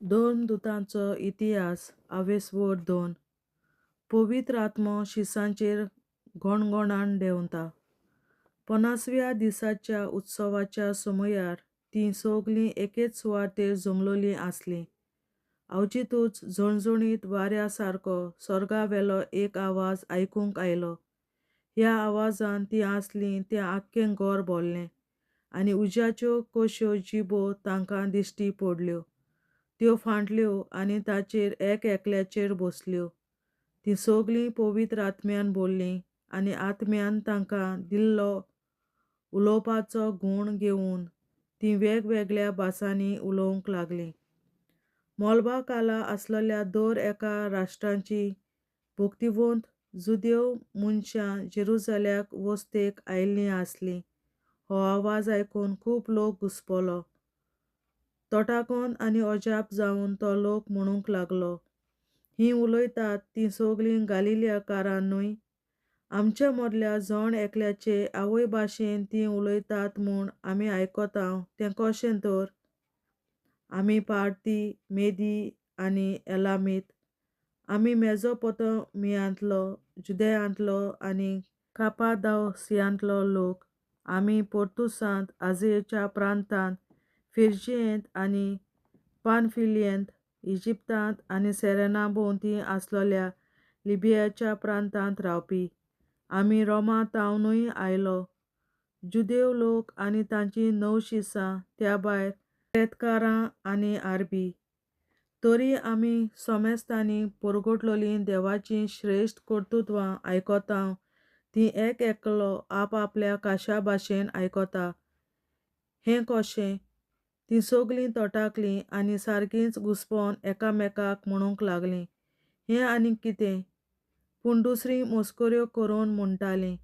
दोन दुतांचो इतिहास आवेसवड 2. पवित्र आत्मो शिसांचेर घोणघोणान देंवता. 50व्या दिसाच्या उत्सवाच्या समयार तीं सगळीं एकेच सुवातेर जमलोलीं आसलीं. अवचितूच झणझणीत वाऱ्या सारको स्वर्गावेलो एक आवाज आयकूंक आयलो. ह्या आवाजान तीं आसलीं तें आख्खें घर भरलें, आनी उज्याच्यो कश्यो जिबो तांकां दिश्टी पडल्यो. त्यो फांटल्यो आनी ताचेर एकल्याचेर बसल्यो. तीं सगळीं पवित्र आत्म्यान भरलीं आनी आत्म्यान तांकां दिल्लो उलोवपाचो गूण घेवन तीं वेगवेगळ्या भासांनी उलोवंक लागलीं. मोलबाकाला आसलेल्या दर एका राष्ट्रांची भक्तिवंत जुदेव मनशां जेरुसलेमाक वस्तेक आयिल्लीं आसलीं. हो आवाज आयकून खूब लोक घुस्पलो. तोटाकोन आनी अजाप जावन तो लोक म्हणूंक लागलो, "हीं उलयतात तीं सगळीं गालिलियाकारां न्हय? आमचे मदल्या जण एकल्याचे आवय भाशेन तीं उलयतात म्हूण आमी आयकतांव तें कशें तर? आमी पारती, मेदी आनी एलामीत, आमी मेसोपोटामियांतलो, जुदेयांतलो आनी कापादोसियांतलो लोक, आमी पोर्तुसांत, आसियेच्या प्रांतांत, फिरजियेंत आनी पानफिलियेंत, इजिप्तांत आनी सिरेना भोंवतणी आसलेल्या लिबियाच्या प्रांतांत रावपी, आमी रोमा तावनूय आयलो, जुदेव लोक आनी तांचीं नवशिसां, त्या भायर क्रेतकारां आनी आरबी. तरी आमी सोमेस्तांनी परगटलोलीं देवाचीं श्रेश्ठ कर्तुत्वां आयकतांव तीं एकलो आपआपल्या खाशा भाशेन आयकता. हें कशें? तीं सगळीं तोटाकलीं आनी सारकींच घुस्पोन एकामेकाक म्हणूंक लागलीं, हें आनीक कितें? पूण दुसरीं मस्कऱ्यो करून म्हणटालीं,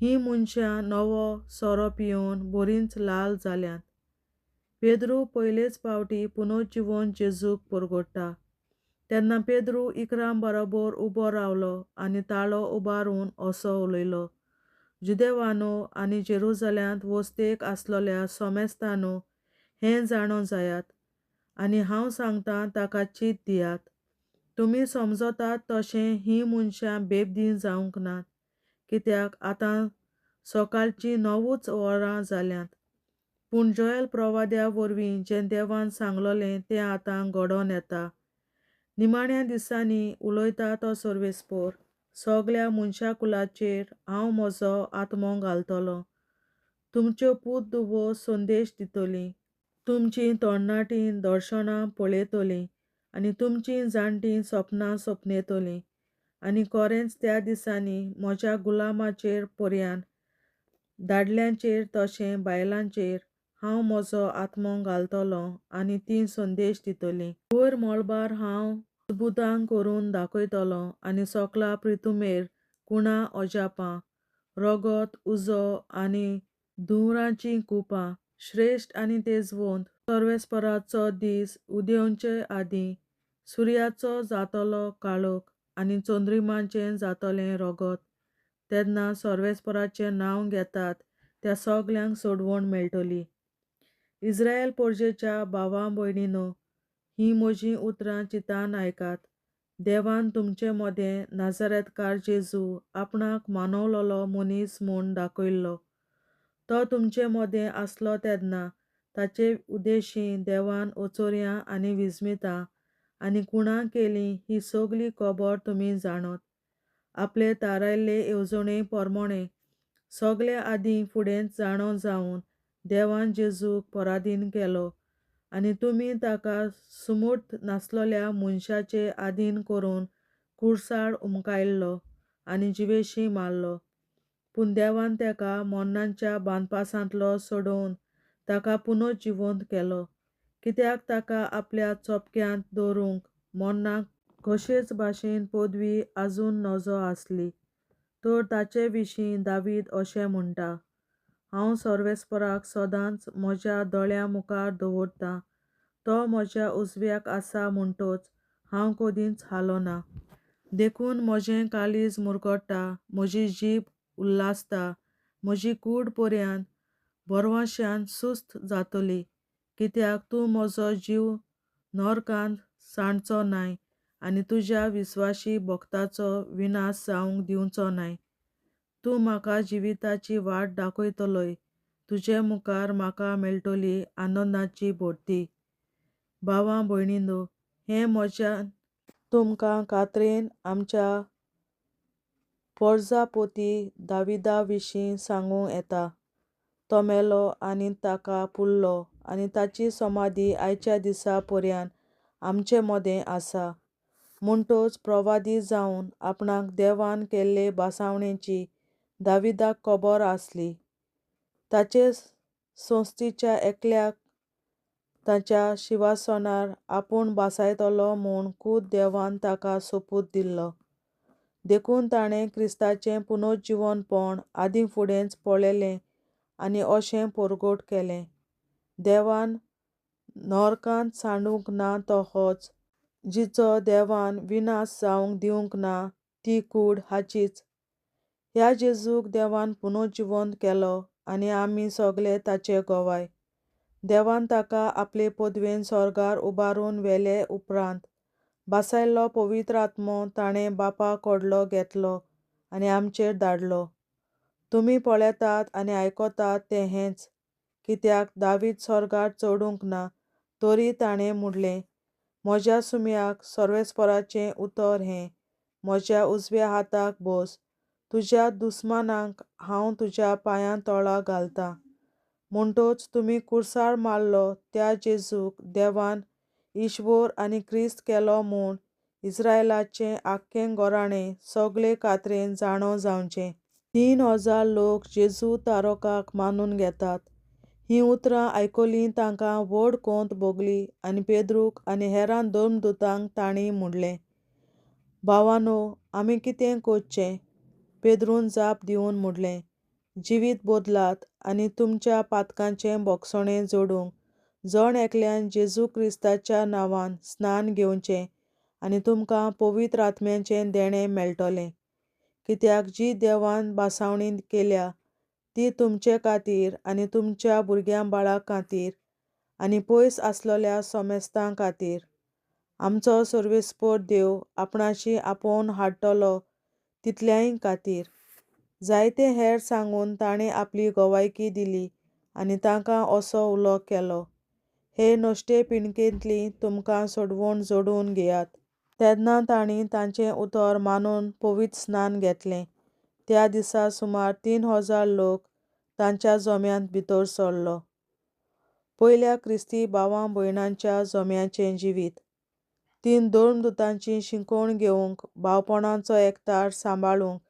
हीं मनशां नवो सोरो पिवन बरींच लाल जाल्यांत. पेद्रू पयलेच फावटी पुनर्जिवंत जेजूक परगट्टा. तेन्ना पेद्रू इकरां बरोबर उबो रावलो आनी ताळो उबारून असो उलयलो, जुदेवानो आनी जेरुसलेमांत वस्तेक आसलेल्या सोमेस्तांनो, हें जाणो जायात, आनी हांव सांगतां ताका चीत दियात. तुमी समजतात तशें हीं मनशां बेबदीं जावंक नात, कित्याक आतां सकाळचीं 9च वरां जाल्यांत. पूण जोएल प्रवाद्या वरवीं जें देवान सांगलोलें तें आतां घडोवन येता. निमाण्या दिसांनी उलयता तो सर्वेस्पर, सगळ्या मनशाकुलाचेर हांव म्हजो आत्मो घालतलों. तुमच्यो पूत धुवो संदेश दितलीं, तुमचीं तरणाटीं दर्शनां पळयतलीं आनी तुमचीं जाणटीं सपनां सपनयतलीं. आनी खरेंच त्या दिसांनी म्हज्या गुलामाचेर पर्यान, दादल्यांचेर तशें बायलांचेर हांव म्हजो आत्मो घालतलों आनी तीं संदेश दितलीं. वयर मळबार हांव अद्भुतां करून दाखयतलों आनी सकला पृथ्वीमेर कुणां अजापां, रगत, उजो आनी दुंवरांचीं कुपां. श्रेश्ठ आनी तेजवंत सर्वेस्पराचो दीस उदेवचे आदीं सुर्याचो जातलो काळोख आनी चंद्रिमाचें जातलें रगत. तेन्ना सर्वेस्पराचें नांव घेतात त्या सगळ्यांक सोडवण मेळटली. इस्रायल परजेच्या भावां भयणींनो, हीं म्हजीं उतरां चिंतान आयकात. देवान तुमचे मदें नाजरेतकार जेजू आपणाक मानवलोलो मनीस म्हूण दाखयल्लो. तो तुमचे मदें आसलो तेन्ना ताचे उद्देशीं देवान ओचोऱ्यां आनी विस्मितां आनी कुणां केलीं ही सगळी खबर तुमी जाणत. आपले थारायल्ले येवजणे प्रमाणें सगळे आदीं फुडेंच जाणो जावन देवान जेजूक पराधीन केलो आनी तुमी ताका सुमूर्त नासलेल्या मनशाचे आधीन करून कुडसाड उमकायल्लो आनी जिवेशी मारलो. पूण देवान तेका मरणाच्या बांदपासांतलो सोडोवन ताका पुनर्जिवंत केलो, कित्याक ताका आपल्या चोपक्यांत दवरूंक मरणाक कशेच भाशेन पदवी आजून नजो आसली. तर ताचे विशीं दावीद अशें म्हणटा, हांव सर्वेस्पराक सदांच म्हज्या दोळ्यां मुखार दवरतां. तो म्हज्या उजव्याक आसा म्हणटच हांव कदींच हालोना. देखून म्हजें काळीज मुरगळटा, म्हजी जीब उल्हासता, म्हजी कूड पर्यान भरवशान सुस्त जातली, कित्याक तूं म्हजो जीव नरकांत सांडचो नाय आनी तुज्या विस्वासी भक्ताचो विनाश जावंक दिवचो नाय. तूं म्हाका जिविताची वाट दाखयतलोय. तुजे मुखार म्हाका मेळटली आनंदाची भोरती. भावां भयणींनो, हें म्हज्यान तुमकां खात्रेन आमच्या पोरजापोती दाविदा विशीं सांगूंक येता. तो मेलो आनी ताका पुरलो आनी ताची समाधी आयच्या दिसा पर्यान आमचे मदें आसा. म्हणटच प्रवादी जावन आपणाक देवान केल्ले बासावणेची दाविदाक खबर आसली. ताचे संस्थीच्या एकल्याक ताच्या शिंवासनार आपूण बसयतलो म्हूण खूद देवान ताका सोपूत दिल्लो. देखून ताणें क्रिस्ताचें पुनरुज्जीवनपण आदीं फुडेंच पळयलें आनी अशें परगट केलें. देवान नरकांत सांडूंक ना तो होच, जिचो देवान विनाश जावंक दिवंक ना ती कूड हाचीच. ह्या जेजूक देवान पुनरुज्जीवंत केलो आनी आमी सगळे ताचे गवाय. देवान ताका आपले पदवेन स्वर्गार उबारून व्हेले उपरांत बसयल्लो पवित्र आत्मो ताणें बापा कडलो घेतलो आनी आमचेर धाडलो. तुमी पळयतात आनी आयकतात तें हेंच. कित्याक दावीद स्वर्गार चडूंक ना, तरी ताणें म्हणलें, म्हज्या सुमयाक सर्वेस्पराचें उतर हें, म्हज्या उजव्या हाताक बस, तुज्या दुस्मानांक हांव तुज्या पांयां तळा घालतां. म्हणटच तुमी कुर्सार मारलो त्या जेजूक देवान इश्वर आनी क्रिस्त केलो म्हूण इस्रायेलाचें आख्खें घराणें सगळे खात्रेन जाणो जावचें. 3000 लोक जेजू तारकाक मानून घेतात. हीं उतरां आयकलीं तांकां व्हड खोंत भोगली आनी पेद्रूक आनी हेरां धर्मदुतांक तांणी म्हणलें, भावांनो, आमी कितें करचें? पेद्रून जाप दिवन म्हणलें, जिवीत बदलात आनी तुमच्या पातकांचें भोगसणें जोडूंक जण एकल्यान जेजू क्रिस्ताच्या नांवान स्नान घेवचें आनी तुमकां पवित्र आत्म्याचें देणें मेळटलें. कित्याक जी देवान बासावणी केल्या ती तुमचे खातीर आनी तुमच्या भुरग्यां खातीर आनी पयस आसलेल्या सोमेस्तां खातीर. आमचो सर्वेस्पर देव आपणाशी आपोवन हाडटलो तितल्यां खातीर. जायते हेर सांगून ताणें आपली गवायकी दिली आनी तांकां असो उलो केलो, हे नश्टे पिणकेंतलीं तुमकां सोडवण जोडून घेयात. तेन्ना तांणी तांचें उतर मानून पवित्र स्नान घेतलें. त्या दिसा सुमार 3000 लोक तांच्या जोम्यांत भितर सरलो. पयल्या क्रिस्ती भावां भयणांच्या जोम्याचें जिवीत. 3 धर्मदुतांची शिकवण घेवंक, भावपणाचो एकठार सांबाळूंक,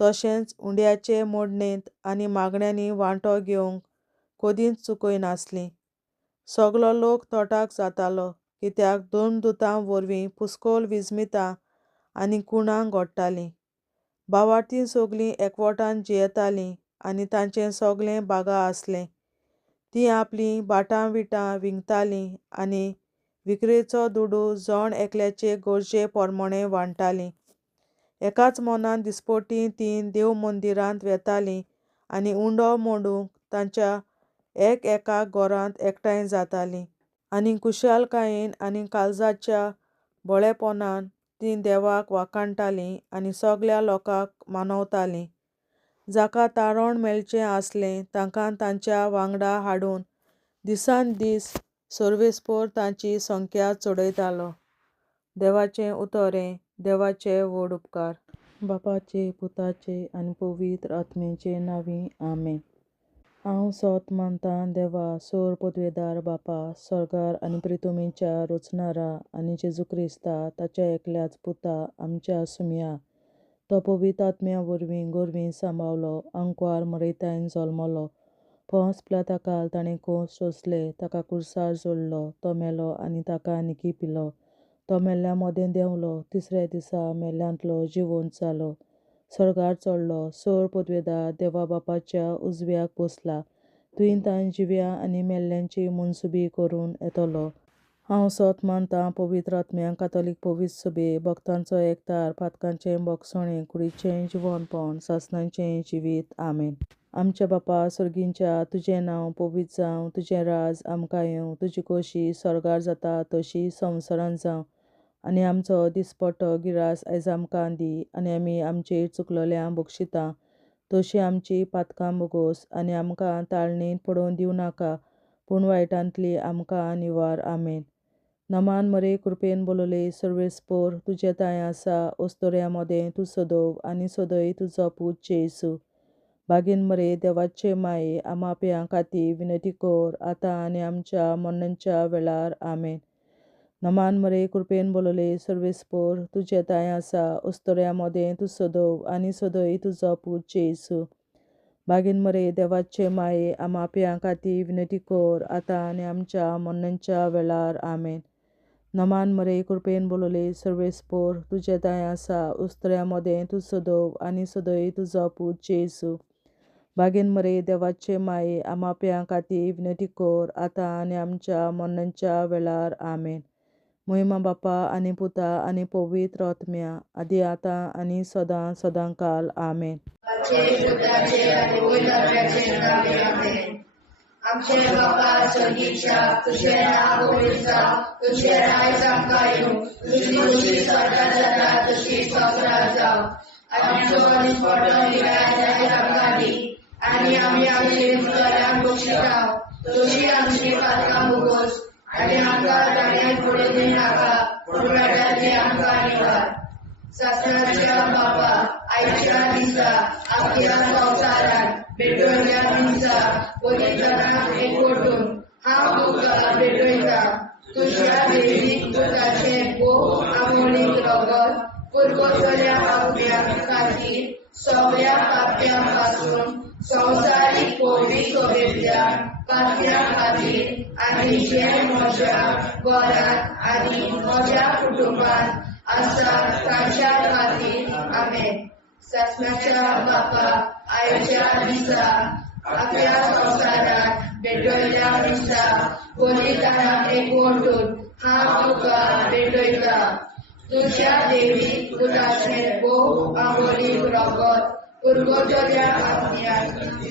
तशेंच हुंड्याचे मडणेंत आनी मागण्यांनी वांटो घेवंक कदींच चुकयनासलीं. सगलो लोक तोटाक जातालो, कित्याक धर्मदुतां वरवीं पुस्कळ विस्मितां आनी खुणां घडटालीं. भावार्थीं सगळीं एकवटान जियेतालीं आनी तांचें सगळें बागा आसलें. तीं आपलीं भाटां विटां विकतालीं आनी विक्रेचो दुडू जण एकल्याचे गरजे पोरमोणें वांट्टालीं. एकाच मनान दिसपट्टी तीं देव मंदिरांत वेतालीं आनी उंडो मोडूंक तांच्या एका घरांत एकठांय जातालीं. आनी खुशालकायेन आनी काळजाच्या भोळेपणान तीं देवाक वाखाणटालीं आनी सगल्या लोकांक मानवतालीं. जाका तारण मेळचें आसलें तांकां तांच्या वांगडा हाडून दिसान दीस सर्वेस्पर तांची संख्या चडयतालो. देवाचें उतर हें, देवाचे व्हड उपकार. बापाचे, पुताचे आनी पवित्र आत्म्याचे नांवीं आमेन. हांव सोत मानतां देवा, सर पदवेदार बापा, स्वर्गार आनी पृथ्वीच्या रचणारा आनी जेजू क्रिस्ता ताच्या एकल्याच पुता आमच्या सुमया. तो पवित्र आत्म्या वरवीं गोरवीं सांबावलो, आंकवार मरयतायन जल्मलो. पोंस पिलाताकाल ताणें खूंस सोंसले, ताका कुर्सार जोडलो, तो मेलो आनी ताका निकी पिलो. तो मेल्ल्या मदें देंवलो, तिसऱ्या दिसा मेल्ल्यांतलो जिवंत जालो, स्वर्गार चडलो, सर पदवेदार देवा बापाच्या उजव्याक बसला, थंय ताण जिव्या आनी मेल्ल्यांची मनसुबी करून येतलो. हांव सोत मानतां पवित्र आत्म्याक, कातोलीक पवित्र सभे, भक्तांचो एकठार, पातकांचें भोगसणें, कुडीचें जिवंतपण, सासणाचें जिवीत. आमेन. आमच्या बापा सर्गींच्या तुझें नांव पवित्र जावं, तुझें राज आमकां येवं, तुजी खोशी स्वर्गार जाता तशी संवसारांत जावं. आनी आमचो दिसपट्टो गिरास आयज आमकां दी, आनी आमी आमचेर चुकलोल्यांक बक्षिता तशी आमची पातकां बोगोस, आनी आमकां ताळणेंत पडोवन दिवं नाका, पूण वायटांतली आमकां निवार. आमेन. नमान मरे कृपेन बोलोले सर्वेस्पोर, तुजे ताय आसा ओस्तोऱ्या मोदें तूं सदोव, आनी सदय तुजो पूत जेसू. बागेन मरे देवाचे माये, आमा पियां खातीर विनंती कर, आतां आनी आमच्या मरणाच्या वेळार. आमेन. नमान मरे कृपेन बोलोले सर्वेस्पोर, तुजे ताय आसा ओस्तोऱ्या मोदें तूं सदोव, आनी सदय तुजो पूत जेसू. बागेन मरे देवाचे माये, आमा पियां खातीर विनंती कर, आतां आनी आमच्या मरणाच्या वेळार. आमेन. नमान मरे कृपेन बोलोले सर्वेस्पोर, तुजे ताय आसा ओस्तोऱ्या मोदें तूं सदोव, आनी सदय तुजो पूत जेसू. बागेन मरे देवाचे माये, आमा पियां खातीर विनंती कर, आतां आनी आमच्या मरणाच्या वेळार. आमेन. महिमा बापा आनी पुता आनी पवित्र आत्म्या, आदी आतां आनी सदां सदांकाल. आमेन. आमचे बापा सर्गीच्या तुझें नांव पवित्र जावं, तुझें राज आमकां येवं, तुजी खोशी स्वर्गार जाता तशी संवसारांत जावं. आनी आमचो दिसपट्टो गिरास आयज आमकां दी, आनी आमी आमचेर चुकलोल्यांक बक्षिता तशी आमची पातकां बोगोस, आनी आमकां ताळणेंत पडोवन दिवं नाका, पूण वायटांतली आमकां निवार. सासणाच्या बापा आयच्या दिसा आख्या संवसारांत भेटवयल्या दिसा पवित्रांक एकवटून हांव तुका भेटयता. तुज्या देवीक पुताचें भोव आमोणीक रगत पुरगोटल्या आत्म्या खातीर सगळ्या पाप्यां पासून संवसारीक पोवी सोबेतल्या पाप्यां खातीर, आनी जे म्हज्या घरांत आनी म्हज्या कुटुंबांत आसा तांच्या खातीर. आमेन. सासणाच्या बापा आयच्या दिसा आख्या संवसारांत भेटवयल्या दिसा पवित्रांक एकवटून हांव तुका भेटयता. तुज्या देवीक पुताचें भोव आमोणीक रगत पुरगोटल्या आत्म्या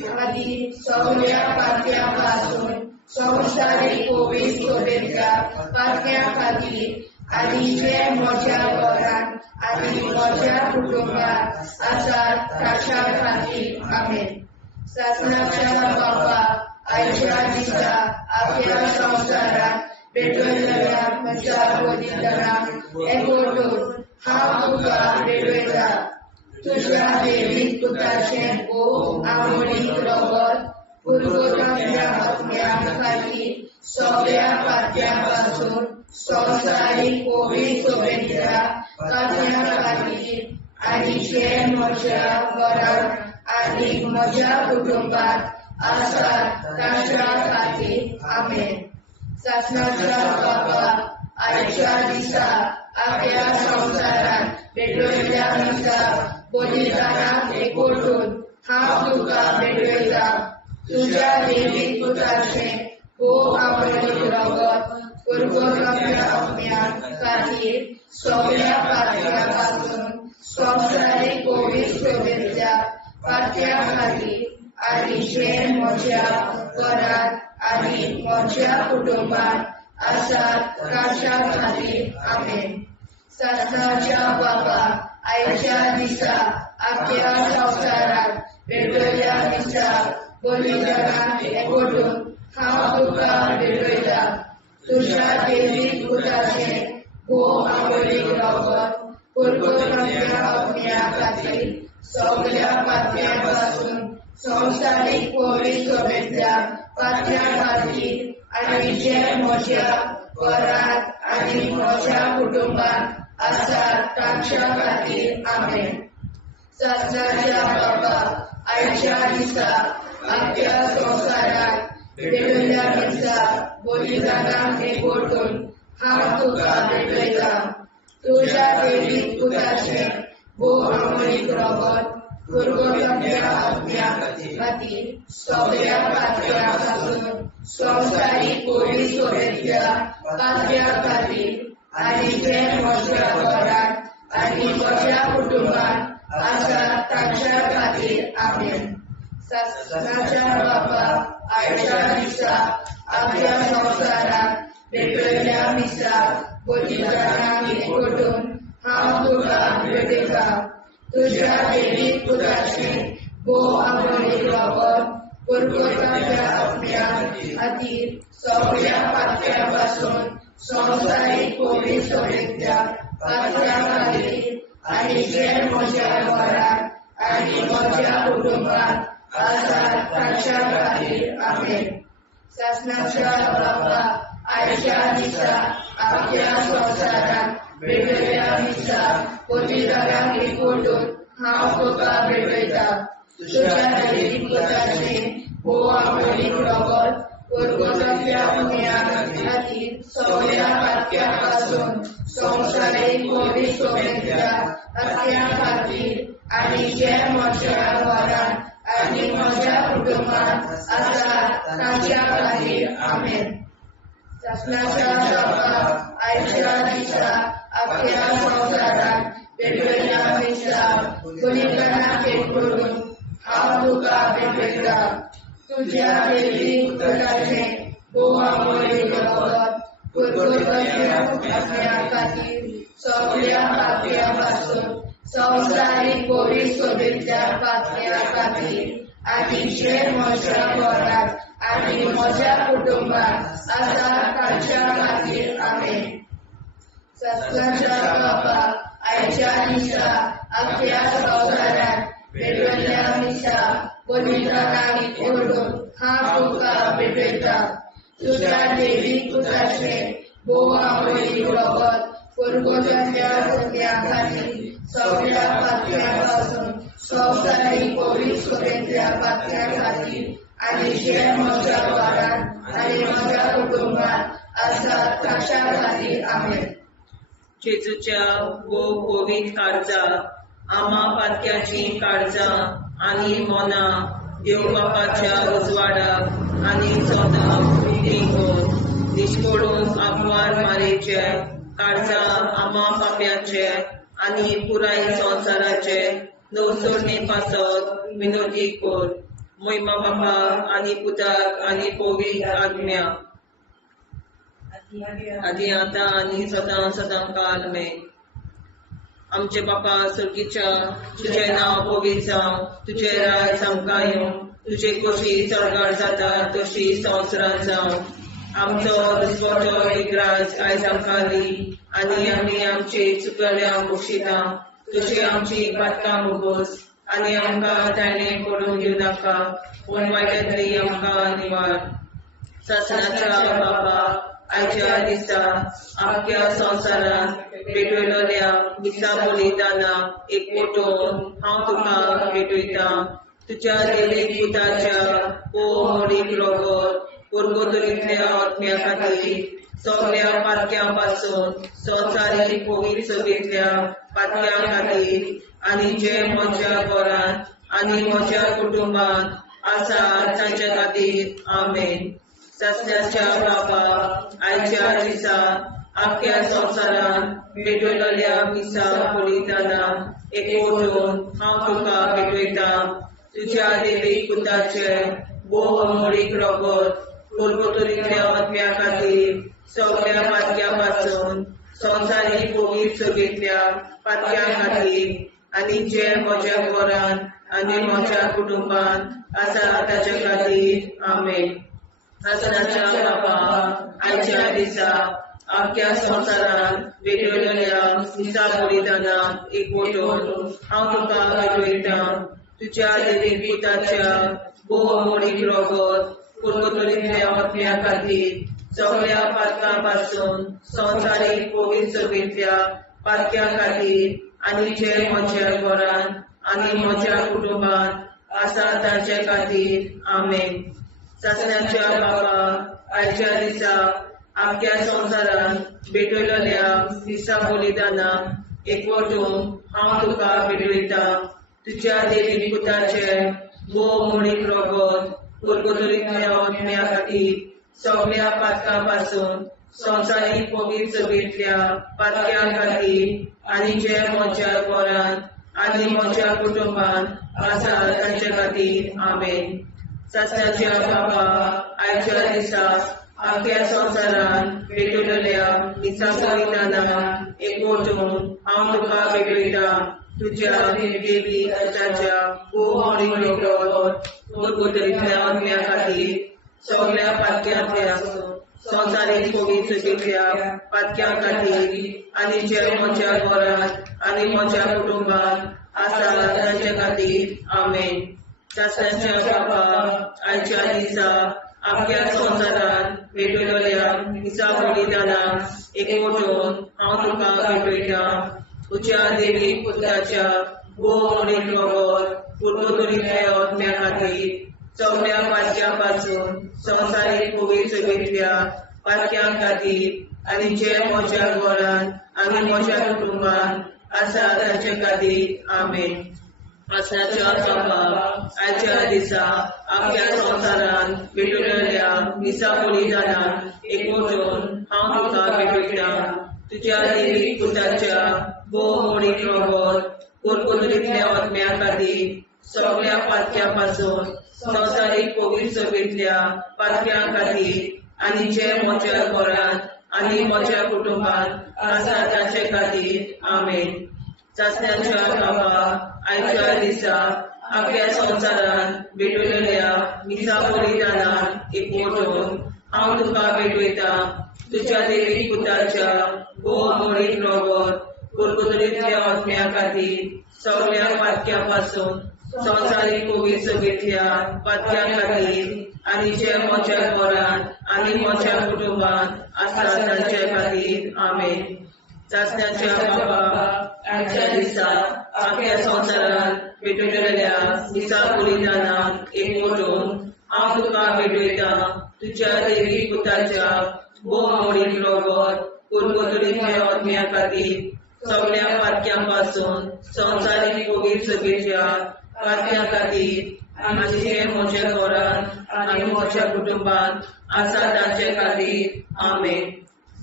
खातीर सगळ्या पाप्यां पासून संवसारीक पोवी सोबेतल्या पाप्यां खातीर, आनी जे म्हज्या घरांत आनी म्हज्या कुटुंबांत आसात तांच्या खातीर. आमेन. सासणाच्या बापा आयच्या दिसा आख्या संवसारांत भेटवयल्या म्हज्या पवित्रांक एकवटून हांव तुका भेटयता. तुज्या देवीक पुताचें भोव आमोणीक रगत पुरगोटल्या आत्म्या खातीर सगळ्या पाप्यां पासून संवसारीक पोवी सोबेतल्या पाप्यां खातीर, आनी जे म्हज्या घरांत आनी म्हज्या कुटुंबांत आसात तांच्या खातीर. आमेन. सासणाच्या बापा आयच्या दिसा आख्या संवसारांत भेटवयल्या दिसा पवित्रांक एकवटून हांव तुका भेटयता. तुज्या देवीक पुताचें भोव आमोणीक रगत पुरगोटल्या आत्म्या खातीर सगळ्या पाप्यां पासून संवसारीक पोवी सोबेतल्या पाप्यां खातीर, आनी जे म्हज्या घरांत आनी म्हज्या कुटुंबांत आसात तांच्या खातीर. आमेन. सासणाच्या बापा आयच्या दिसा आख्या संवसारांत भेटवयल्या दिसा पवित्रांक एकवटून हांव तुका भेटयता. तुज्या देवीक पुताचें भोव आमोणीक रगत पुरगोटल्या आत्म्या खातीर सगळ्या पाप्यां पासून संवसारीक पोवी सोबेतल्या पाप्यां खातीर, आनी जे म्हज्या घरांत आनी म्हज्या कुटुंबांत आसात तांच्या खातीर. आमेन. सासणाच्या बापा आयच्या दिसा आख्या संवसारांत भेटवयल्या दिसा पवित्रांक एकवटून हांव तुका भेटयता. तुज्या देवीक पुताचें भोव आमोणीक रगत पुरगोटल्या आत्म्या खातीर सगळ्या पाप्यां पासून संवसारीक पोवी सोबेतल्या पाप्यां खातीर, आनी जे म्हज्या घरांत आनी म्हज्या कुटुंबांत आसात तांच्या खातीर. आमेन. शासनाच्या बाबा आयच्या दिसा आपल्या संसारात वेगवेगळ्या मिसा बलिदानाक एकवटून हांव तुका भेटयता तुझ्या देवीक पुताचे भोव आवडीक लागून पुरगोताच्या आपल्या खातीर सगळ्या पातळ्या पासून संवसारीक कोविड सगळ्या पातळ्या खातीर आनी जे म्हज्या घरात आनी म्हज्या कुटुंबात आसात तांच्या खातीर आमेन. शासनाच्या बाबा आयच्या दिसा आपल्या संसारात वेगवेगळ्या मिसा बलिदानाक एकवटून हांव तुका भेटयता तुझ्या देवीक पुताचे भोव आवडीक लागून पुरगोताच्या पुण्या खातीर सगळ्या पातळ्या पासून संवसारीक कोविड सगळ्या पातळ्या खातीर आनी जे म्हज्या घरात आनी म्हज्या कुटुंबात आसात तांच्या खातीर आमेन. शासनाच्या बाबा आयच्या दिसा आपल्या संसारात वेगवेगळ्या मिसा बलिदानाक एकवटून हांव तुका भेटयता तुझ्या देवीक पुताचे भोव आवडीक लागून पुरगोताच्या पुण्या खातीर सगळ्या पातळ्या पासून संवसारीक कोविड सगळ्या पातळ्या खातीर आनी जे म्हज्या घरात आनी म्हज्या कुटुंबात आसात तांच्या खातीर आमेन. शासनाच्या बाबा आयच्या दिसा आपल्या संसारात वेगवेगळ्या मिसा बलिदानाक एकवटून हांव तुका भेटयता तुझ्या देवीक पुताचे भोव आवडीक लागून पुरगोताच्या पुण्या खातीर सगळ्या पातळ्या पासून संवसारीक कोविड सगळ्या पातळ्या खातीर आनी जे म्हज्या घरात आनी म्हज्या कुटुंबात आसात तांच्या खातीर आमेन. जेजूच्या भोव कोविड काळजा आम्हा पातक्याची काळजा आनी मोना देव बापाच्या उजवाडाक आनी सोदाक देखून निश्कोडून आग्वार मारेचे काळजा आम्हा पाप्याचे आनी पुराय संवसाराचे नवसोडणे पासत विनोदी कोर महिमा बापा आनी पुताक आनी पवित्र आज्ञा आदी आता आनी सदां सदां काल में. आमचे बापा सर्गीच्या तुझे नाव पवित्र जावं तुझे राज आमकां येवं तुझे कशी चडगाड जाता तशी संवसारांत जावं आमचो दुसरो विग्राज आयज आमकां दी आनी आमी आमचे चुकल्यांक बक्षिता तुझे आमची पातकां मुगोस आनी आमकां ताणें पडूंक दिवं नाका पूण वायटांतली आमकां निवार. शासनाच्या बाबा आयच्या दिसा आख्या संवसारांत भेटयलोल्या मिसा बलिदानाक एकवटून हांव तुका भेटयता तुझ्या देवीक पुताच्या मोडीक लागून पुरगोताच्या आत्म्या खातीर सगळ्या पातक्यां पासून संवसारीक कोविड सगळ्या पातक्यां खातीर आनी जे म्हज्या घरांत आनी म्हज्या कुटुंबात आसात तांच्या खातीर आमेन. शासनाच्या बाबा आयच्या दिसा आख्या संवसारांत भेटयलोल्या मिसा बलिदानाक एकवटून हांव तुका भेटयता तुझ्या देवीक पुताचे भोव मोडीक लागून पुरगोताच्या आत्म्या खातीर सगळ्या पातक्यां पासून संवसारीक कोविड सगळ्या पातक्यां खातीर आनी जे म्हज्या घरांत आनी म्हज्या कुटुंबात आसा ताच्या खातीर आमेन. शासनाच्या बाबा आयच्या दिसा आख्या संवसारांत भेटयलोल्या मिसा बलिदानाक एकवटून हांव तुका भेटयता तुझ्या देवीक पुताच्या भोव मोडीक लागून पुरगोताच्या आत्म्या खातीर सगळ्या पातकां पासून संवसारीक कोविड सगळ्या पातक्यां खातीर आनी जे म्हज्या घरांत आनी म्हज्या कुटुंबात आसा तांचे खातीर आमेन. शासनाच्या बाबा आयच्या दिसा आख्या संवसारांत भेटयलोल्या मिसा बलिदानाक एकवटून हांव तुका भेटयता तुझ्या देवीक पुताचे भोव मोडीक लागून पुरगोताच्या आत्म्या खातीर सगळ्या पातकां पासून संवसारीक कोविड सगळ्या पातक्यां खातीर आनी जे म्हज्या घरांत आनी म्हज्या कुटुंबान आसा तांचे खातीर आमेन. सस्नाच्या बाबा आयच्या दिसा आख्या संवसारान भेटलेल्या मिसा बलिदानां एकवटून हांव तुका भेटयता. तुज्या देवी ताच्या कुरकुटरीतल्या आत्म्या खातीर सगळ्या पातक्यांतल्या संवसारीक पवित्रतेच्या पातक्यां खातीर आनी जे म्हज्या घरांत आनी म्हज्या कुटुंबान आसा तांचे खातीर आमेन. सस्नाच्या बाबा आयच्या दिसा आख्या संवसारान भेटलेल्या मिसा बलिदानां एकवटून हांव तुका भेटयता. तुज्या देवी पुत्राच्या कुरकुटरीतल्या आत्म्या खातीर सगळ्या पातक्यां पासून संवसारीक पवित्रतेच्या पातक्यां खातीर आनी जे म्हज्या घरांत आनी म्हज्या कुटुंबान आसा तांचे खातीर आमेन. सस्नाच्या बाबा आयच्या दिसा आख्या संवसारान भेटलेल्या मिसा बलिदानां एकवटून हांव तुका भेटयता. तुज्या देवी पुत्राच्या कुरकुटरीतल्या आत्म्या खातीर सगळ्या पातक्यां पासून संवसारीक पवित्रतेच्या पातक्यां खातीर आनी जे म्हज्या घरांत आनी म्हज्या कुटुंबान आसा तांचे खातीर आमेन. सस्नाच्या बाबा आयच्या दिसा आख्या संवसारान भेटलेल्या मिसा बलिदानां एकवटून हांव तुका भेटयता. तुज्या देवी पुत्राच्या कुरकुटरीतल्या आत्म्या खातीर सगळ्या पातक्यां पासून संवसारीक पवित्रतेच्या पातक्यां खातीर आनी जे म्हज्या घरांत आनी म्हज्या कुटुंबान आसा तांचे खातीर आमेन. सस्नाच्या बाबा आयच्या दिसा आख्या संवसारान भेटलेल्या मिसा बलिदानां एकवटून हांव तुका भेटयता. तुज्या देवी पुत्राच्या कुरकुटरीतल्या आत्म्या खातीर सगळ्या पातक्यां पासून संवसारीक पवित्रतेच्या पातक्यां खातीर आनी जे म्हज्या घरांत आनी म्हज्या कुटुंबान आसा तांचे खातीर आमेन.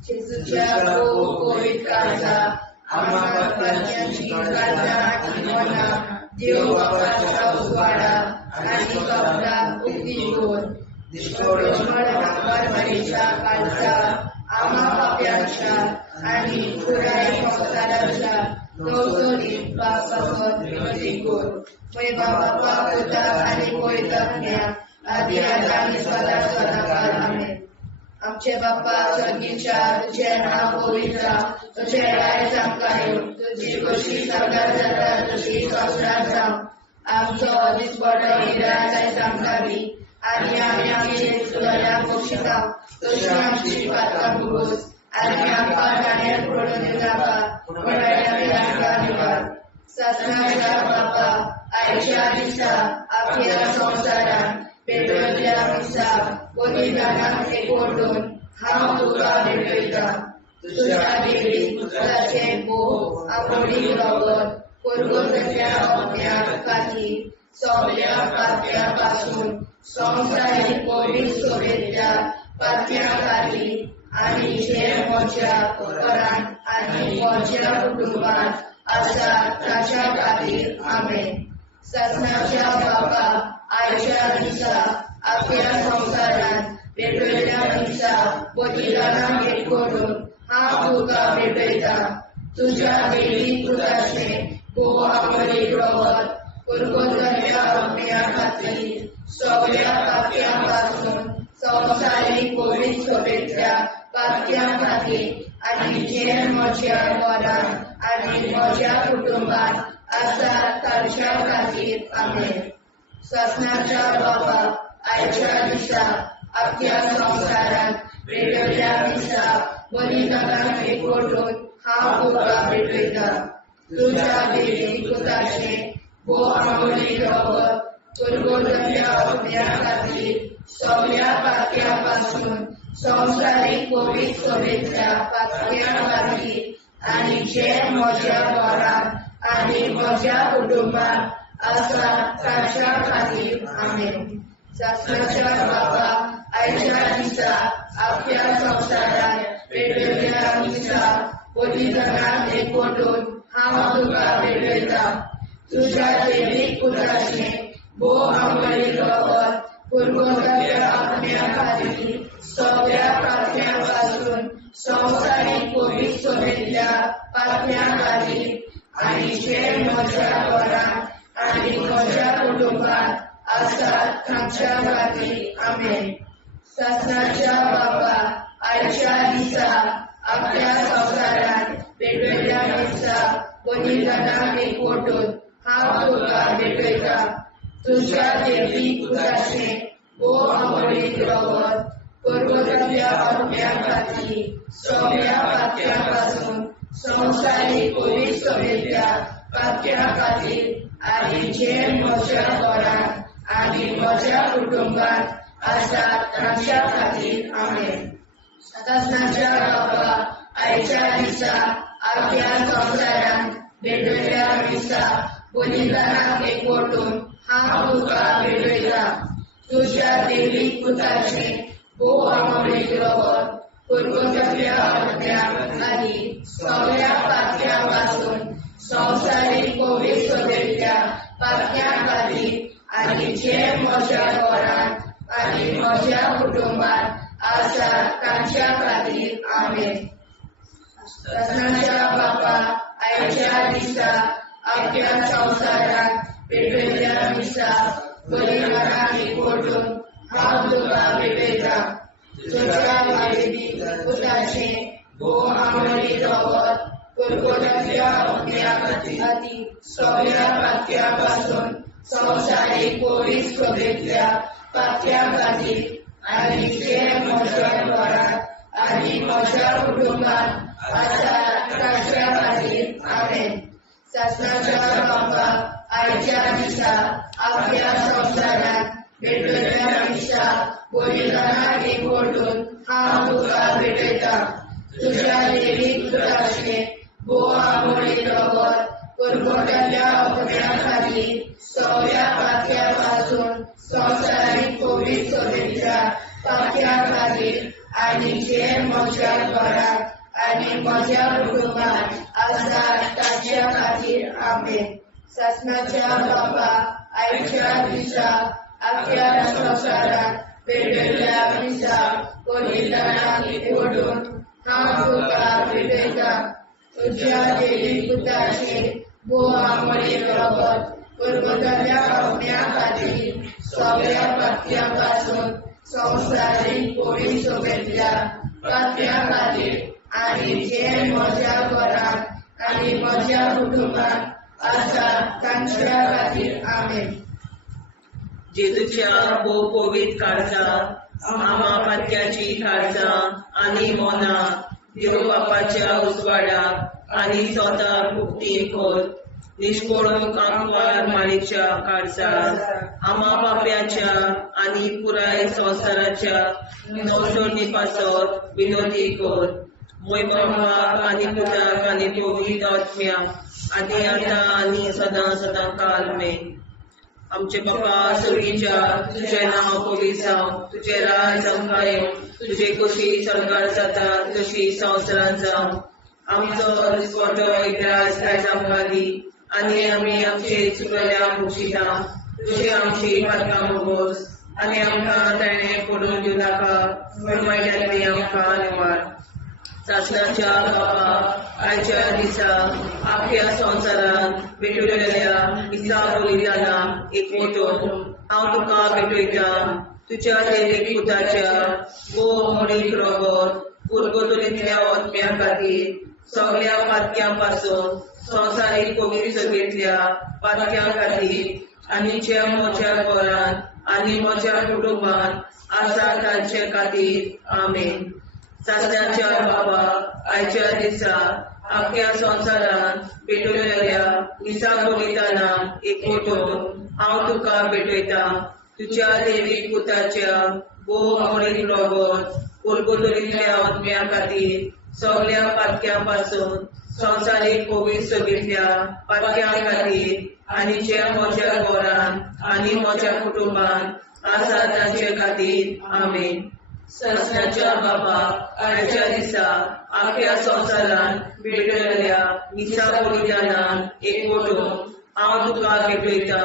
जेजूच्या पवित्र काळजा आम्हा पातक्यांची काळजा आनी मना देव बापाच्या उजवाडा आनी कपडा उगती दोन परमेच्या काळजा आम्हा पाप्यांच्या आनी पुराय संवसाराच्या नवसोनीत पापासून विनती कर. पळय बाबा करता आनी पळयता आदी आनी सदा सदाकाळ आमेन. आमचे बाप्पा स्वर्गीच्या तुझे नाव पवित्र तुझे राय आमकां येवं. तुजी कशी सगळ्यात जाता तशी संवसारांत जावं. आमचो दिसपडो निराश आयज आमकां दी आनी आमी आमचे चुकल्यांक बक्षिता तशी आमची पातकां भुगोस आनी आमकां गाण्यार पडून नाका पण आमकां निवार. सस्नाच्या बापा आयच्या दिसा आख्या संवसारान भेटलेल्या मिसा बलिदानां एकवटून हांव तुका भेटयता. तुज्या देवी पुत्राचे भोव आपोडी रगत कुरकुटरीतल्या आत्म्या खातीर सगळ्या पातक्यां पासून संवसारीक पवित्रतेच्या पातक्यां खातीर आनी जे म्हज्या घरांत आनी म्हज्या कुटुंबात आसा ताच्या खातीर आमेन. सस्नाच्या बापा आयच्या दिसा आख्या संवसारान भेटलेल्या मिसा बलिदानां एकवटून हांव तुका भेटयता. तुज्या देवी पुत्राचे भोव आपोडी रगत कुरकुटरीतल्या आत्म्या खातीर सगळ्या पातक्यां पासून संवसारीक पवित्रतेच्या पातक्यां खातीर आनी जे म्हज्या घरांत आनी म्हज्या कुटुंबात आसा तांच्या खातीर आमेन. सस्नाच्या बापा आयच्या दिसा आख्या संवसारान भेटलेल्या मिसा बलिदानां एकवटून हांव तुका भेटयता. तुज्या देवी पुत्राचे भोव आपोडी रगत कुरकुटरीतल्या आत्म्या खातीर सगळ्या पातक्यां पासून संवसारीक पवित्रतेच्या पातक्यां खातीर आनी जे म्हज्या घरांत आनी म्हज्या कुटुंबात आसा तांच्या खातीर आमेन. सस्नाच्या बापा आयच्या दिसा आख्या संवसारान भेटलेल्या मिसा बलिदानां एकवटून हांव तुका भेटयता. तुझ्या दैविक पुत्राचे भो अमृत रगत पूर्वोदय आज्ञाखाली सगळ्या पातळ्यांपासून संसारिक कोविड सोबतल्या पातळ्यांखाली आणि जे म्हज्या घरात आणि म्हज्या कुटुंबात आसात तांच्या खातीर आमेन. शासनाच्या बाबा आयच्या दिसा आपल्या संसारात वेगवेगळ्या दिसा बलिदानाक एकवटून हांव तुका भेटयता. तुझ्या दैविक पुत्राचे भो अमृत रगत पूर्वोदय आज्ञाखाली सगळ्या पातळ्यांपासून संसारिक कोविड सोबतल्या पातळ्यांखातीर आणि जे म्हज्या घरात आणि म्हज्या कुटुंबात आसात तांच्या खातीर आमेन. शासनाच्या बाबा आयच्या दिसा आपल्या संसारात वेगवेगळ्या दिसा बलिदानाक एकवटून हांव तुका भेटयता. तुझ्या दैविक पुत्राचे भो अमृत रगत पूर्वोदय आज्ञाखाली सगळ्या पातळ्यांपासून संसारिक कोविड सोबतल्या पातळ्यांखातीर आणि जे म्हज्या घरात आणि म्हज्या कुटुंबात आसात तांच्या खातीर आमेन. शासनाच्या बाबा आयच्या दिसा आपल्या संसारात वेगवेगळ्या दिसा बलिदानाक एकवटून हांव तुका भेटयता. तुझ्या दैविक पुत्राचे भो अमृत रगत पूर्वोदय आज्ञाखाली सगळ्या पातळ्यांपासून संसारिक कोविड सोबतल्या पातळ्यांखातीर आणि जे म्हज्या घरात आणि म्हज्या कुटुंबात आसात तांच्या खातीर आमेन. शासनाच्या बाबा आयच्या दिसा आपल्या संसारात वेगवेगळ्या दिसा बलिदानाक एकवटून हांव तुका भेटयता. तुझ्या दैविक पुत्राचे भो अमृत रगत पूर्वोदय आज्ञाखाली सगळ्या पातळ्यांपासून संसारिक कोविड सोबतल्या पातळ्यांखातीर आणि जे म्हज्या घरात आणि म्हज्या कुटुंबात आसात तांच्या खातीर आमेन. शासनाच्या बाबा आयच्या दिसा आपल्या संसारात वेगवेगळ्या दिसा बलिदानाक एकवटून हांव तुका भेटयता. तुझ्या दैविक पुत्राचे भो अमृत रगत पूर्वोदय आज्ञाखाली सगळ्या पातळ्यांपासून संसारिक कोविड सोबतल्या पातळ्यांखातीर आणि जे म्हज्या घरात आणि म्हज्या कुटुंबात आसात तांच्या खातीर आमेन. जेजूच्या भो कोविड काळजा आमा पात्याची काळजा आणि मोना देव बापाच्या उजवाडाक आणि स्वता मुक्ती खोल निष्कोळून कांकवार माळेच्या काळजात आमा बाप्याच्या आणि पुराय संसाराच्या नवसोडणी पासत विनोदी कोर मोय बापाक आणि पुताक आणि पवित्र आत्म्याक आदी आता आणि सदां सदां काल मे. आमचे बापा सगळीच्या तुझे नाव पवित्र जावं, तुझे राज आमकां येवं, तुझे कशी सरकार जाता तशी संवसारांत जावं. आमचो दिसवटो एकदांच आयज आमकां दी आनी आमी आमचे चुकल्यांक बक्षिता. तुझे आमची पातकां भोगोस आनी आमकां ताणें पडून दिवं नाका, वायटांतली आमकां निवाड. शासनाच्या बाबा आयच्या दिसा आपल्या संवसारांत भेटलेल्या दिसा बलिदानाक एकवटून हांव तुका भेटयता. तुझ्या दैविक पुत्राच्या भो अमृत रगत पूर्वोदय आज्ञा खातीर सगळ्या पातक्यांपासून संवसारीक कोविड सगळ्यातल्या पातक्यां खातीर आनी जे म्हज्या घरांत आनी म्हज्या कुटुंबात आसा तांचे खातीर आमेन. शासनाच्या बाबा आयच्या दिसा आपल्या संवसारांत भेटलेल्या दिसा बलिदानाक एकवटून हांव तुका भेटयता. तुझ्या दैविक पुत्राच्या भो अमृत रगत पूर्वोदय आज्ञा खातीर सगळ्या पातक्यांपासून संवसारीक कोविड सगळ्यातल्या पातक्यां खातीर आनी जे म्हज्या घरांत आनी म्हज्या कुटुंबात आसा तांचे खातीर आमेन. शासनाच्या बाबा आयच्या दिसा आपल्या संवसारांत भेटलेल्या दिसा बलिदानाक एकवटून हांव हांव तुका भेटयता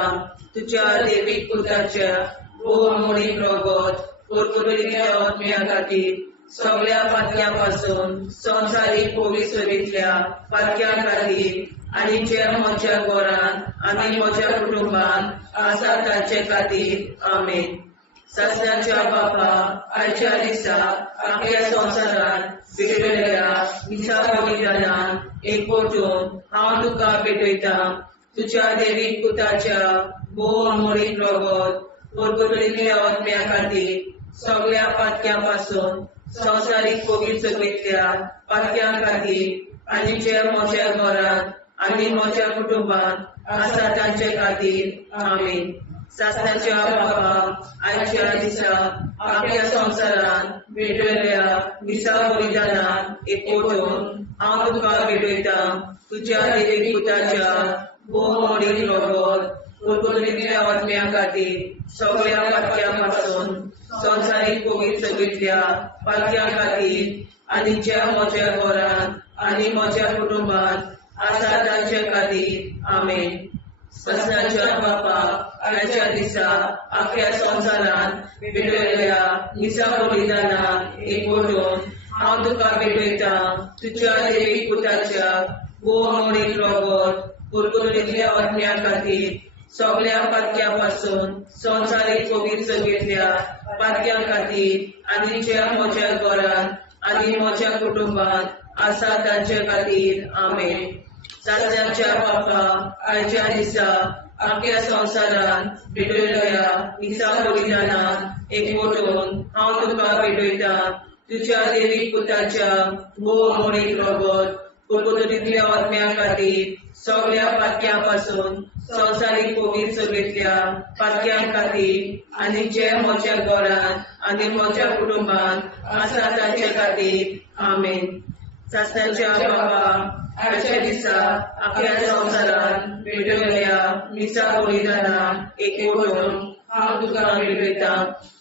तुज्या देवीक पुताच्या भोव मोडीक रगत कुरकुरीतल्या आत्म्या खातीर सगळ्या पातक्यां पासून संवसारीक पवित्रतेंतल्या पातक्यां खातीर आनी जे म्हज्या घरान आनी म्हज्या कुटुंबान आसा ताचे खातीर आमेन. सस्याच्या बापा आयच्या दिसा आख्या संवसारान भेटलेल्या दिसा बलिदानान एकवटून हांव तुका भेटयता तुज्या देवीक पुताच्या भोव मोडीक रगत कुरकुरीतल्या आत्म्या खातीर सगळ्या पातक्यां पासून संवसारीक पवित्रतेंतल्या पातक्यां खातीर आनी जे म्हज्या घरान आनी म्हज्या कुटुंबान आसा तांचे खातीर आमेन. सासणाच्या बापा आयच्या दिसा आख्या संवसारान भेटलेल्या दिसा बलिदानान एकवटून हांव तुका भेटयता तुज्या देवीक पुताच्या भोव मोडीक रगत कुरकुरीतल्या आत्म्या खातीर सगळ्या पातक्यां पासून संवसारीक पवित्रतेंतल्या पातक्यां खातीर आनी ज्या म्हज्या घरान आनी म्हज्या कुटुंबान आसा तांचे खातीर आमेन. सस्याच्या बापा आयच्या दिसा आख्या संवसारान भेटलेल्या दिसा बलिदानान एकवटून हांव तुका भेटयता तुज्या देवीक पुताच्या भोव मोडीक रगत कुरकुरीतल्या आत्म्या खातीर सगळ्या पातक्यां पासून संवसारीक पवित्रतेंतल्या पातक्यां खातीर आनी ज्या म्हज्या घरान आनी म्हज्या कुटुंबान आसा तांचे खातीर आमेन. सस्याच्या बापा आयच्या दिसा आख्या संवसारान भेटलेल्या दिसा बलिदानान एकवटून हांव तुका भेटयता तुज्या देवीक पुताच्या भोव मोडीक रगत कुरकुरीतल्या आत्म्या खातीर सगळ्या पातक्यां पासून संवसारीक पवित्रतेंतल्या पातक्यां खातीर आनी जे म्हज्या घरान आनी म्हज्या कुटुंबान आसा तांचे खातीर आमेन. सस्याच्या बापा आयच्या दिसा आख्या संवसारान भेटलेल्या दिसा बलिदानान एकवटून हांव तुका भेटयता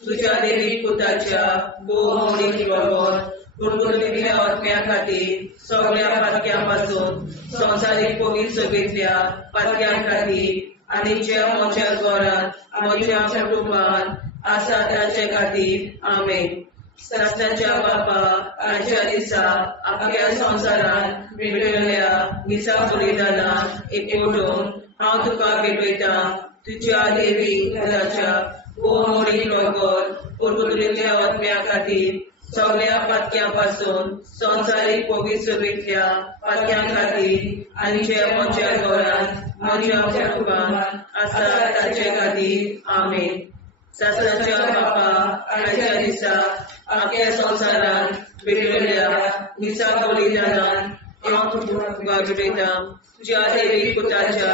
तुज्या देवीक पुताच्या भोव मोडीक रगत कुरकुरीतल्या आत्म्या खातीर सगळ्या पातक्यां पासून संवसारीक पवित्रतेंतल्या पातक्यां खातीर आनी जे म्हज्या घरान म्हज्या कुटुंबान आसा तांचे खातीर आमेन. सस्याच्या बापा आयच्या दिसा आख्या संवसारान भेटलेल्या दिसा बलिदानान एकवटून हांव तुका भेटयता तुज्या देवीक पुताच्या भोव मोडीक रगत कुरकुरीतल्या आत्म्या खातीर सगळ्या पातक्यां पासून संवसारीक पवित्रतेंतल्या पातक्यां खातीर आनी जे म्हज्या घरान म्हज्या कुटुंबान आसा तांचे खातीर आमेन. सस्याच्या बापा आयच्या दिसा आख्या संवसारान भेटलेल्या दिसा बलिदानान हांव तुका भेटयता तुज्या देवीक पुताच्या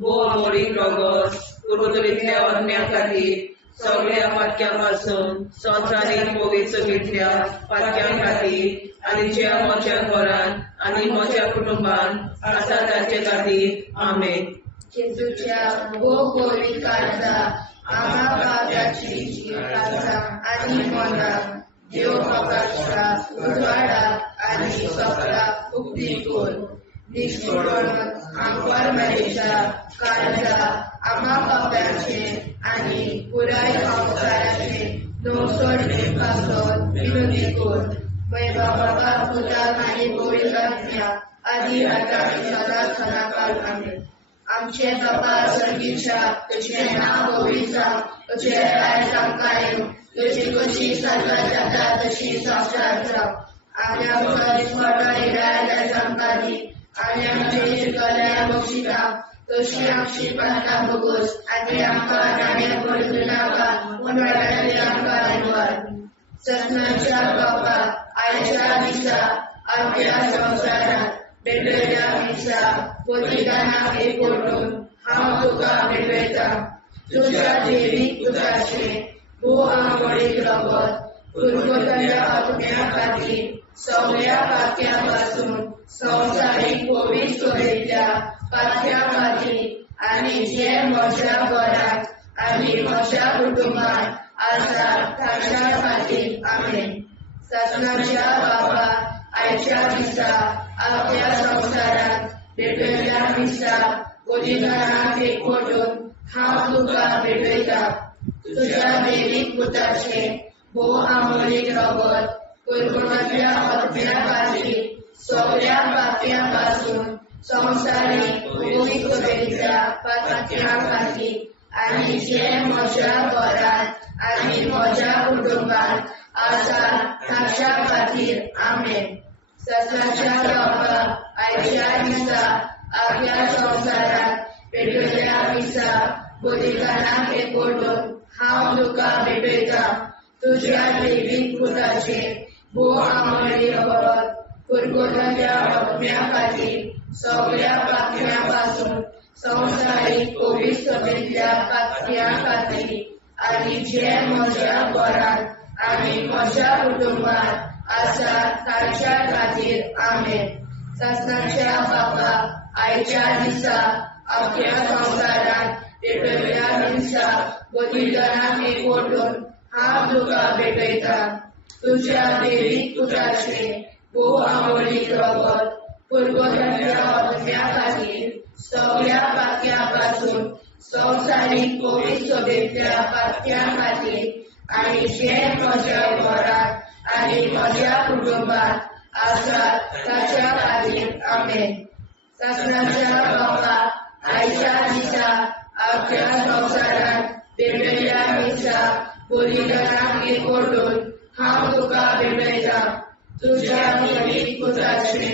भोव मोडीक रगत कुरकुरीतल्या आत्म्या खातीर सगळ्या पातक्यां पासून संवसारीक पवित्रतेंतल्या पातक्यां खातीर आनी जे म्हज्या घरान आनी म्हज्या कुटुंबान आसा तांचे खातीर आमेन. जेजूच्या भोव पवित्र काळजा आम्हा पाप्याची काळजा आनी मोना देव प्रकाशा उजवाडा आनी सपला उक्ती कोर निष्ठोरण आंकवार मरेशा काळजा आम्हा पाप्याचे आनी पुराय संवसाराचे नवसोडणे पासून विनोदी कोर. बाबा पुता आनी पवित्र आत्म्या आदी आता आनी सदांच सदांकाळ आमेन. आमचे बाबा सर्गीच्या तुझे नाव पवित्र तुझे राय आमकां तुझी कशी साजरा जाता तशी संवसारांत राव. आनी आमकां दिसपट्टो राय आमकां दी आनी आमचे शिकल्या बक्षिता तशी आमची प्रार्थना बगोस आनी आमकां नाणे पडूं नाका पूण वाटायले आमकां निवार. सस्नाच्या बापा आयच्या दिसा आमच्या संवसारांत भेटलेल्या दिसा बलिदानाक एकवटून हांव तुका भेटयता तुज्या देवीक पुताचे भोव मोडीक रगत कुरकुरीतल्या आत्म्या खातीर सगळ्या पातक्यां पासून संवसारीक पवित्रतेंतल्या पातक्यां खातीर आनी जे म्हज्या घरान आनी म्हज्या कुटुंबान आसा तांच्या खातीर आमेन. सस्नाच्या बापा आयच्या दिसा आख्या संवसारांत भेटलेल्या दिसा बलिदानाक एकवटून हांव तुका भेटयता तुझ्या दैवीक पुताचे भोव आमोलीक रगत कुरकुरांतल्या आत्म्या खातीर सगळ्या पापयां पासून संवसारीक भौमीक सोबेच्या पातक्या खातीर आनी जे म्हज्या घरांत आनी म्हज्या कुटुंबांत आसा ताच्या खातीर आमेन. ससाच्या बाबा आयच्या दिसा आख्या संवसारांत पेटयल्या दिसा बलिदानाक एकवटून हांव तुका भेटयता तुझ्या दैवीक पुताचे भोव आमोली रगत कुरकुरांतल्या आत्म्या खातीर सगळ्या पापयां पासून संवसारीक पवित्र सभेंतल्या पातक्या खातीर आनी जे म्हज्या घरांत आनी म्हज्या कुटुंबांत आसा ताच्या खातीर आमेन. ससाच्या बाबा आयच्या दिसा आख्या संवसारांत पेटयल्या दिसा बलिदानाक एकवटून हांव तुका भेटयता तुझ्या दैवीक पुताचे भोव आमोली रगत कुरकुरांतल्या आत्म्या खातीर सगळ्या पातक्या पासून संवसारीक पवित्र सभेंतल्या पातक्या खातीर आनी जे म्हज्या घरांत आनी म्हज्या कुटुंबांत आसा ताच्या खातीर आमेन. ससाच्या बाबा आयच्या दिसा आख्या संवसारांत पेटयल्या दिसा बलिदानाक एकवटून हांव तुका भेटयता तुझ्या दैवीक पुताचे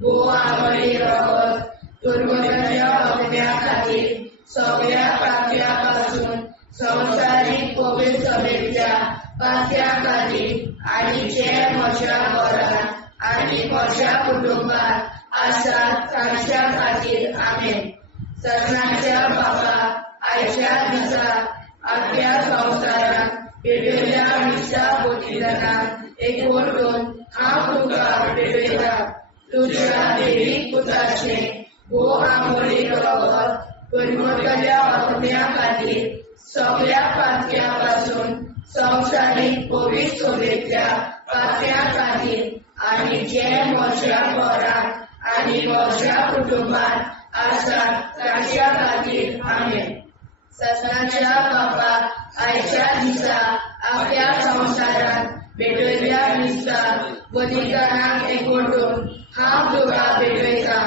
भोव आमोली रगत कुरकुरांतल्या आत्म्या खातीर सगळ्या पातक्या पासून संवसारीक पवित्र सभेंतल्या पातक्या खातीर आनी जे म्हज्या घरांत आनी म्हज्या कुटुंबांत आसा ताच्या खातीर आमेन. ससाच्या बाबा आयच्या दिसा आख्या संवसारांत पेटयल्या दिसा बलिदानाक एकवटून हांव तुका भेटयता तुझ्या दैवीक पुताचे भोव आमोली रगत कुरकुरांतल्या आत्म्या खातीर सगळ्या पातक्या पासून संवसारीक पवित्र सभेंतल्या पातक्या खातीर आनी जे म्हज्या घरांत आनी म्हज्या कुटुंबांत आसा ताच्या खातीर आमेन. ससाच्या बाबा आयच्या दिसा आख्या संवसारांत पेटयल्या दिसा बलिदानाक एकवटून हांव तुका भेटयता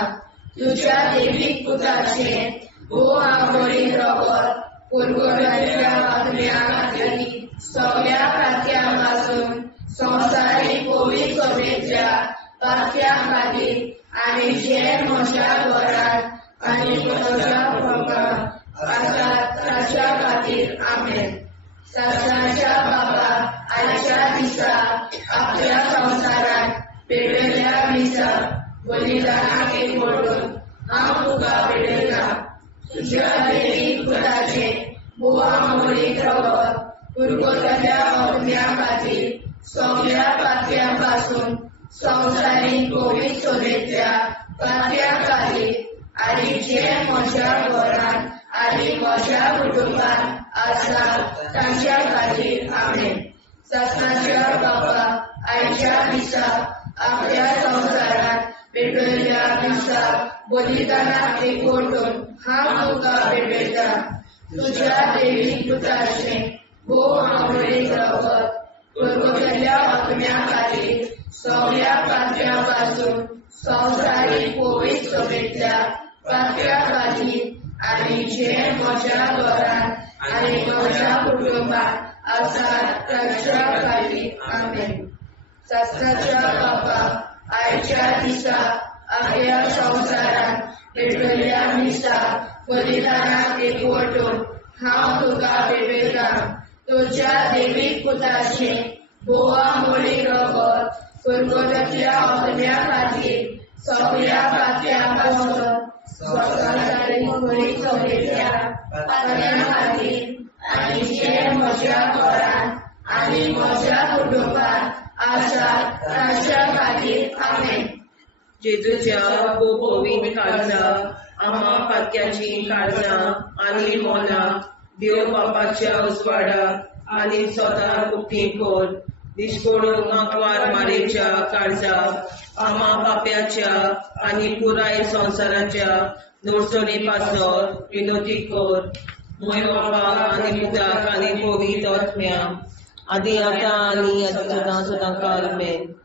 तुझ्या दैवीक पुताचे भोव आमोली रगत कुरकुरांतल्या आत्म्या खातीर सगळ्या पातक्या पासून संवसारीक पवित्र सभेंतल्या पातक्या खातीर आनी जे म्हज्या घरांत आनी म्हज्या कुटुंबांत आसा ताच्या खातीर आमेन. ससाच्या बाबा आयच्या दिसा आख्या संवसारांत पेटयल्या दिसा बलिदानाक एकवटून हांव तुका भेटयता तुझ्या दैवीक पुताचे भोव आमोली रगत कुरकुरांतल्या आत्म्या खातीर सगळ्या पातक्या पासून संवसारीक पवित्र सभेंतल्या पातक्या खातीर आनी जे म्हज्या घरांत आनी म्हज्या कुटुंबांत आसा ताच्या खातीर आमेन. ससाच्या बाबा आयच्या दिसा आख्या संवसारांत पेटयल्या दिसा बलिदानाक एकवटून हांव तुका भेटयता तुझ्या दैवीक पुताचे भोव आमोली रगत कुरकुरांतल्या आत्म्या खातीर सगळ्या पातक्या पासून संवसारीक पवित्र सभेंतल्या पातक्या खातीर आनी जे म्हज्या घरांत आनी म्हज्या कुटुंबांत आसा ताच्या खातीर आमेन. ससाच्या बाबा आयच्या दिसा आख्या संवसारांत पेटयल्या दिसा बलिदानाक एकवटून हांव तुका भेटयता तुझ्या दैवीक पुताचे भोव आमोली रगत कुरकुरांतल्या आत्म्या खातीर सगळ्या पातक्या पासून संवसारीक पवित्र सभेंतल्या पातक्या खातीर आनी जे म्हज्या घरांत आनी म्हज्या कुटुंबांत आसा ताच्या खातीर आमेन. जेजूच्या पवित्र काळजा आम्हा पातक्याची काळजा आनी मोना देव बापाच्या उजवाडाक आनी सदां उक्ती कर. दिसपडून आंकवार मारेच्या काळजा आम्हा पाप्याच्या आनी पुराय संवसाराच्या Nursoni pastor, Pinotikor, Moyopapa, Animutak, Anipogit Otmiam, Adi Ata, Ani, Adjudan, Sodan Carmen.